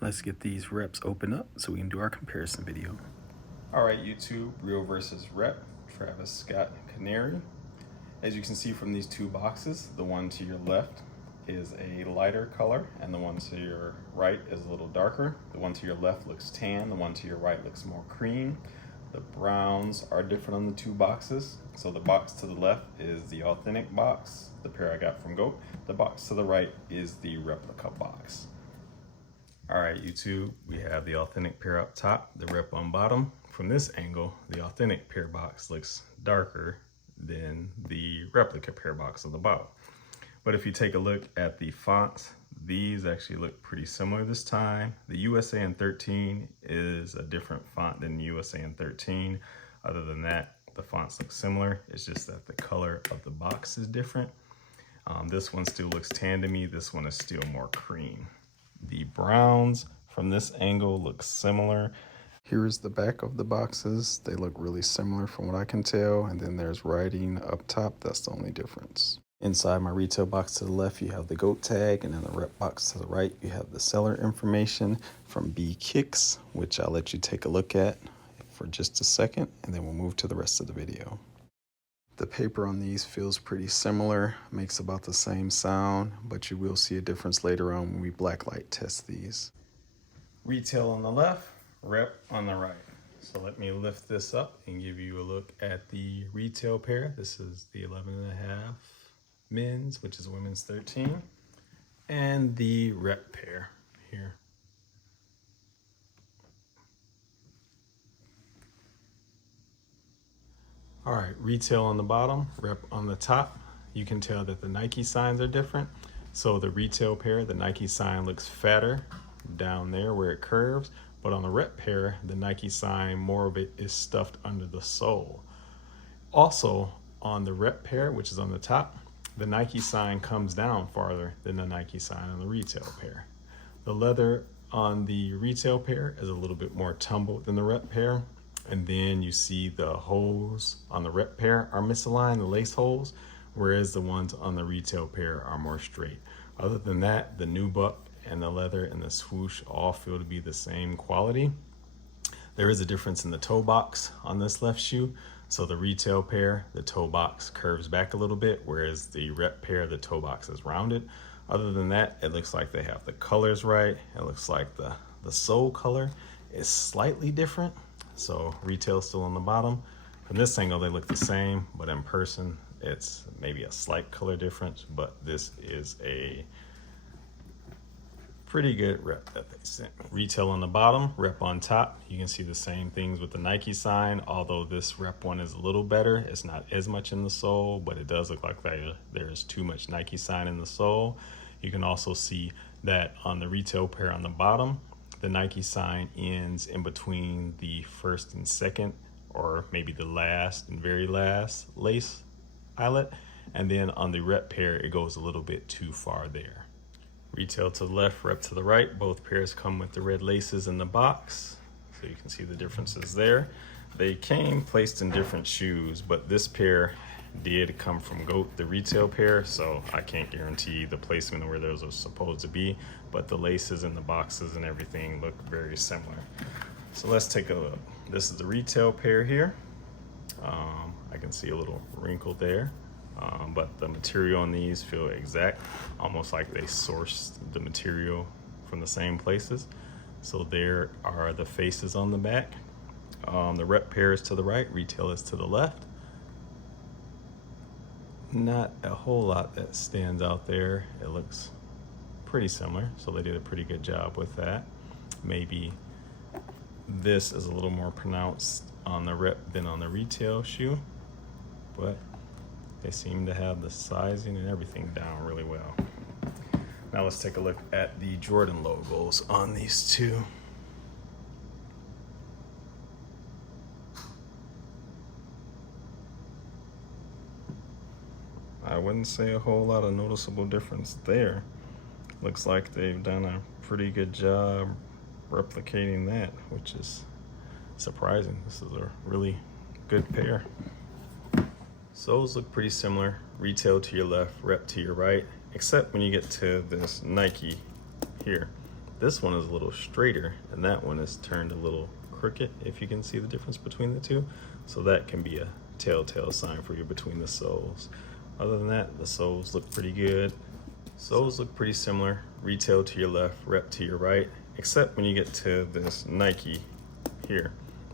Let's get these reps open up so we can do our comparison video. All right, YouTube, real versus rep, Travis Scott Canary. As you can see from these two boxes, the one to your left is a lighter color and the one to your right is a little darker. The one to your left looks tan, the one to your right looks more cream. The browns are different on the two boxes. So the box to the left is the authentic box, the pair I got from Goat. The box to the right is the replica box. All right, YouTube, we have the authentic pair up top, the rep on bottom. From this angle, the authentic pair box looks darker than the replica pair box on the bottom. But if you take a look at the fonts, these actually look pretty similar this time. The USA 13 is a different font than the USA 13. Other than that, the fonts look similar. It's just that the color of the box is different. This one still looks tan to me. This one is still more cream. The browns from this angle look similar. Here is the back of the boxes. They look really similar from what I can tell. And then there's writing up top. That's the only difference. Inside my retail box to the left, you have the Goat tag, and in the rep box to the right, you have the seller information from B Kicks, which I'll let you take a look at for just a second, and then we'll move to the rest of the video. The paper on these feels pretty similar, makes about the same sound, but you will see a difference later on when we blacklight test these. Retail on the left, rep on the right. So let me lift this up and give you a look at the retail pair. This is the 11.5 men's, which is women's 13, and the rep pair here. All right, retail on the bottom, rep on the top. You can tell that the Nike signs are different. So the retail pair, the Nike sign looks fatter down there where it curves, but on the rep pair, the Nike sign, more of it is stuffed under the sole. Also on the rep pair, which is on the top, the Nike sign comes down farther than the Nike sign on the retail pair. The leather on the retail pair is a little bit more tumbled than the rep pair. And then you see the holes on the rep pair are misaligned, the lace holes, whereas the ones on the retail pair are more straight. Other than that, the nubuck and the leather and the swoosh all feel to be the same quality. There is a difference in the toe box on this left shoe. So the retail pair, the toe box curves back a little bit, whereas the rep pair, the toe box is rounded. Other than that, it looks like they have the colors right. It looks like the sole color is slightly different. So retail still on the bottom. From this angle, they look the same, but in person, it's maybe a slight color difference, but this is a pretty good rep that they sent me. Retail on the bottom, rep on top. You can see the same things with the Nike sign, although this rep one is a little better. It's not as much in the sole, but it does look like there is too much Nike sign in the sole. You can also see that on the retail pair on the bottom, the Nike sign ends in between the first and second, or maybe the last and very last lace eyelet. And then on the rep pair, it goes a little bit too far there. Retail to the left, rep to the right. Both pairs come with the red laces in the box. So you can see the differences there. They came placed in different shoes, but this pair did come from Goat, the retail pair, so I can't guarantee the placement of where those are supposed to be, but the laces and the boxes and everything look very similar. So let's take a look. This is the retail pair here. I can see a little wrinkle there, but the material on these feel exact, almost like they sourced the material from the same places. So there are the faces on the back. The rep pair is to the right, retail is to the left. Not a whole lot that stands out there. It looks pretty similar, so they did a pretty good job with that. Maybe this is a little more pronounced on the rep than on the retail shoe, but they seem to have the sizing and everything down really well. Now let's take a look at the Jordan logos on these two. I wouldn't say a whole lot of noticeable difference there. Looks like they've done a pretty good job replicating that, which is surprising. This is a really good pair. Soles look pretty similar. Retail to your left, rep to your right, except when you get to this Nike here. This one is a little straighter and that one is turned a little crooked, if you can see the difference between the two. So that can be a telltale sign for you between the soles. Other than that, the soles look pretty good. Soles look pretty similar, retail to your left, rep to your right, except when you get to this Nike here.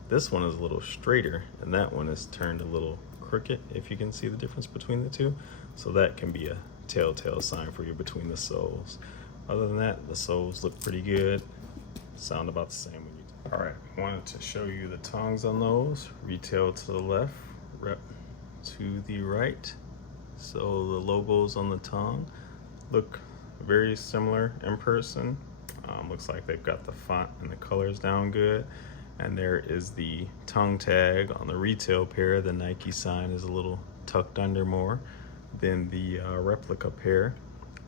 This one is a little straighter and that one is turned a little crooked, if you can see the difference between the two. So that can be a telltale sign for you between the soles. Other than that, the soles look pretty good. Sound about the same when you do. All right, wanted to show you the tongues on those. Retail to the left, rep to the right. So the logos on the tongue look very similar in person. Looks like they've got the font and the colors down good. And there is the tongue tag on the retail pair. The Nike sign is a little tucked under more than the replica pair.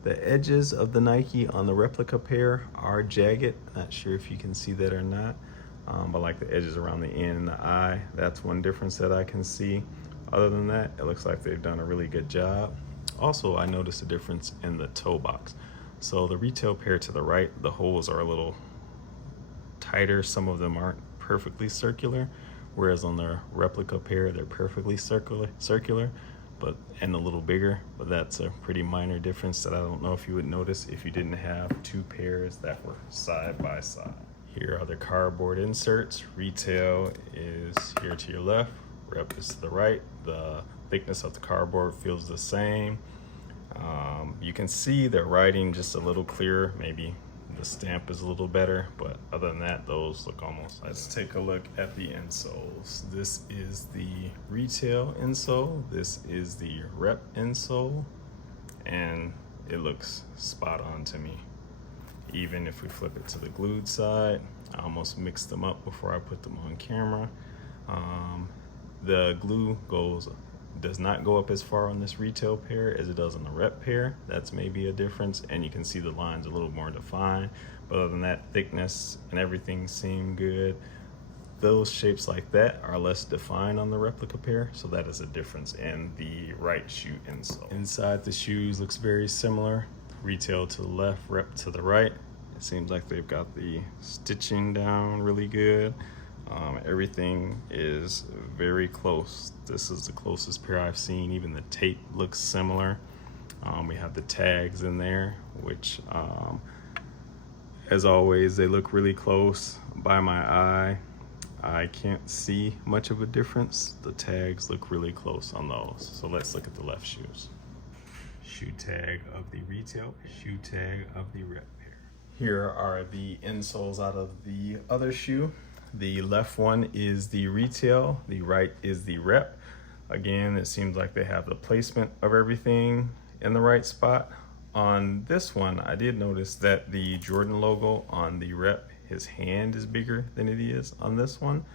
The edges of the Nike on the replica pair are jagged. Not sure if you can see that or not, but like the edges around the end and the eye, that's one difference that I can see. Other than that, it looks like they've done a really good job. Also, I noticed a difference in the toe box. So the retail pair to the right, the holes are a little tighter. Some of them aren't perfectly circular, whereas on the replica pair, they're perfectly circular, but and a little bigger. But that's a pretty minor difference that I don't know if you would notice if you didn't have two pairs that were side by side. Here are the cardboard inserts. Retail is here to your left, rep is to the right. The thickness of the cardboard feels the same. You can see the writing just a little clearer. Maybe the stamp is a little better, but other than that, those look almost. Let's take a look at the insoles. This is the retail insole. This is the rep insole, and it looks spot on to me. Even if we flip it to the glued side, I almost mixed them up before I put them on camera. The glue does not go up as far on this retail pair as it does on the rep pair. That's maybe a difference, and you can see the lines a little more defined. But other than that, thickness and everything seem good. Those shapes like that are less defined on the replica pair, so that is a difference in the right shoe insole. Inside the shoes looks very similar. Retail to the left, rep to the right. It seems like they've got the stitching down really good. Everything is very close. This is the closest pair I've seen. Even the tape looks similar. We have the tags in there, which as always, they look really close. By my eye, I can't see much of a difference. The tags look really close on those. So let's look at the left shoes. Shoe tag of the retail, shoe tag of the rep pair. Here are the insoles out of the other shoe. The left one is the retail, the right is the rep. Again, it seems like they have the placement of everything in the right spot. On this one, I did notice that the Jordan logo on the rep, his hand is bigger than it is on this one.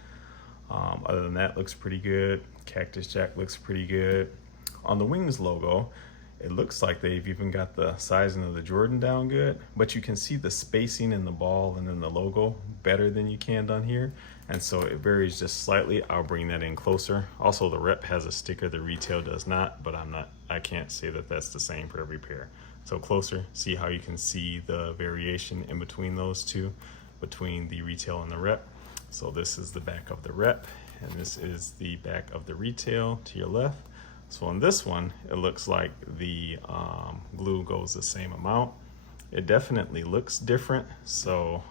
Other than that, looks pretty good. Cactus Jack looks pretty good. On the Wings logo, it looks like they've even got the sizing of the Jordan down good, but you can see the spacing in the ball and in the logo better than you can down here. And so it varies just slightly. I'll bring that in closer. Also, the rep has a sticker, the retail does not, but I can't say that that's the same for every pair. So closer, see how you can see the variation in between those two, between the retail and the rep. So this is the back of the rep, and this is the back of the retail to your left. So on this one, it looks like the glue goes the same amount. It definitely looks different. So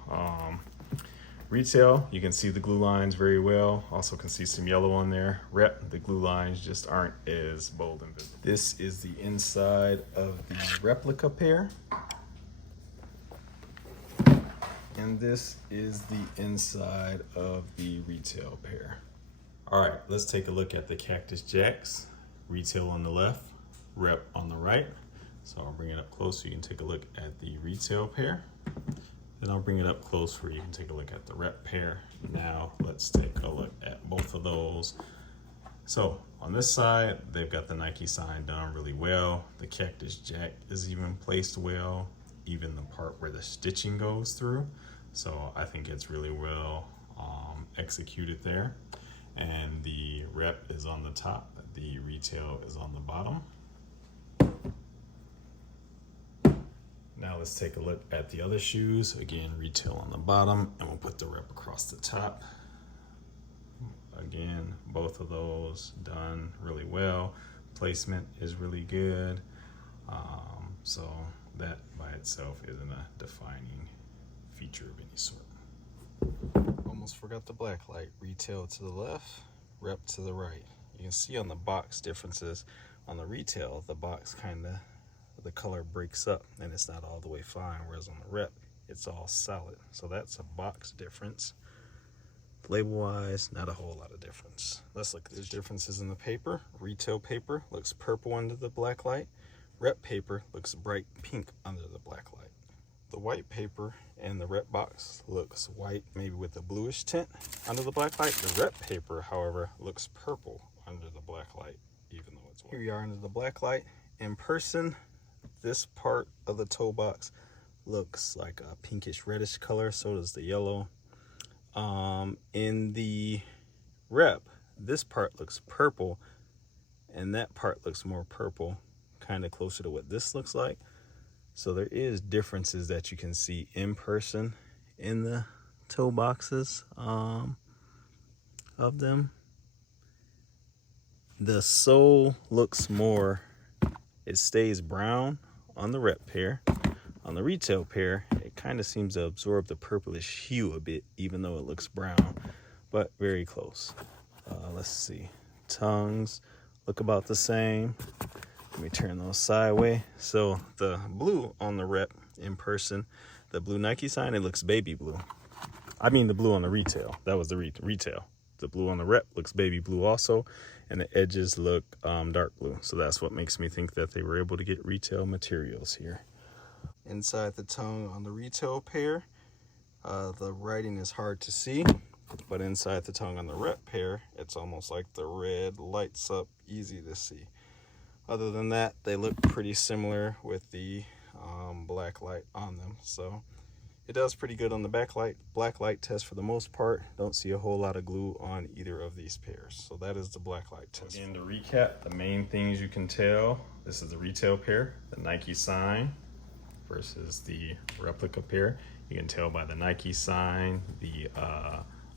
retail, you can see the glue lines very well. Also can see some yellow on there. Rep, the glue lines just aren't as bold and visible. This is the inside of the replica pair. And this is the inside of the retail pair. All right, let's take a look at the Cactus Jacks. Retail on the left, rep on the right. So I'll bring it up close so you can take a look at the retail pair. Then I'll bring it up close where you can take a look at the rep pair. Now let's take a look at both of those. So on this side, they've got the Nike sign done really well. The Cactus Jack is even placed well, even the part where the stitching goes through. So I think it's really well executed there. And the rep is on the top, the retail is on the bottom. Now let's take a look at the other shoes. Again, retail on the bottom, and we'll put the rep across the top. Again, both of those done really well. Placement is really good. So that by itself isn't a defining feature of any sort. Almost forgot the black light. Retail to the left, rep to the right. You can see on the box differences. On the retail, the box the color breaks up and it's not all the way fine, whereas on the rep, it's all solid. So that's a box difference. Label wise, not a whole lot of difference. Let's look at the differences in the paper. Retail paper looks purple under the black light. Rep paper looks bright pink under the black light. The white paper and the rep box looks white, maybe with a bluish tint under the black light. The rep paper, however, looks purple under the black light, even though it's white. Here we are under the black light. In person, this part of the toe box looks like a pinkish reddish color, so does the yellow. In the rep, this part looks purple and that part looks more purple, kind of closer to what this looks like. So there is differences that you can see in person in the toe boxes of them. The sole looks more, it stays brown on the rep pair. On the retail pair, it kind of seems to absorb the purplish hue a bit, even though it looks brown, but very close. Let's see. Tongues look about the same. Let me turn those sideways. So the blue on the rep in person, the blue Nike sign, it looks baby blue. I mean the blue on the retail. That was the retail. The blue on the rep looks baby blue also, and the edges look dark blue. So that's what makes me think that they were able to get retail materials here. Inside the tongue on the retail pair, the writing is hard to see, but inside the tongue on the rep pair, it's almost like the red lights up, easy to see. Other than that, they look pretty similar with the black light on them. So it does pretty good on the black light test for the most part. Don't see a whole lot of glue on either of these pairs. So that is the black light test. Again, to recap, the main things you can tell, this is the retail pair, the Nike sign versus the replica pair. You can tell by the Nike sign, the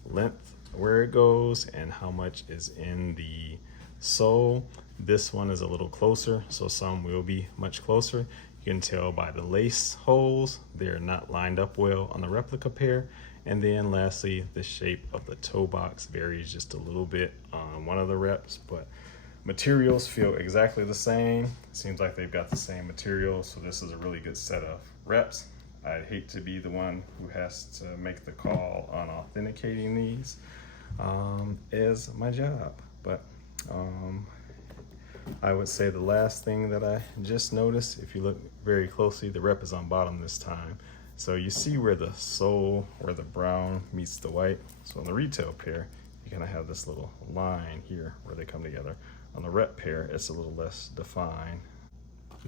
length, where it goes, and how much is in the sole. This one is a little closer, so some will be much closer. You can tell by the lace holes, they're not lined up well on the replica pair. And then lastly, the shape of the toe box varies just a little bit on one of the reps, but materials feel exactly the same. Seems like they've got the same materials, so this is a really good set of reps. I'd hate to be the one who has to make the call on authenticating these as my job. But I would say the last thing that I just noticed, if you look very closely, the rep is on bottom this time. So you see where the sole, where the brown meets the white. So on the retail pair, you're gonna have this little line here where they come together. On the rep pair, it's a little less defined.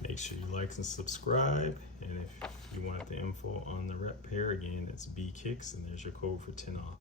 Make sure you like and subscribe. And if you want the info on the rep pair, again, it's BKicks, and there's your code for 10 off.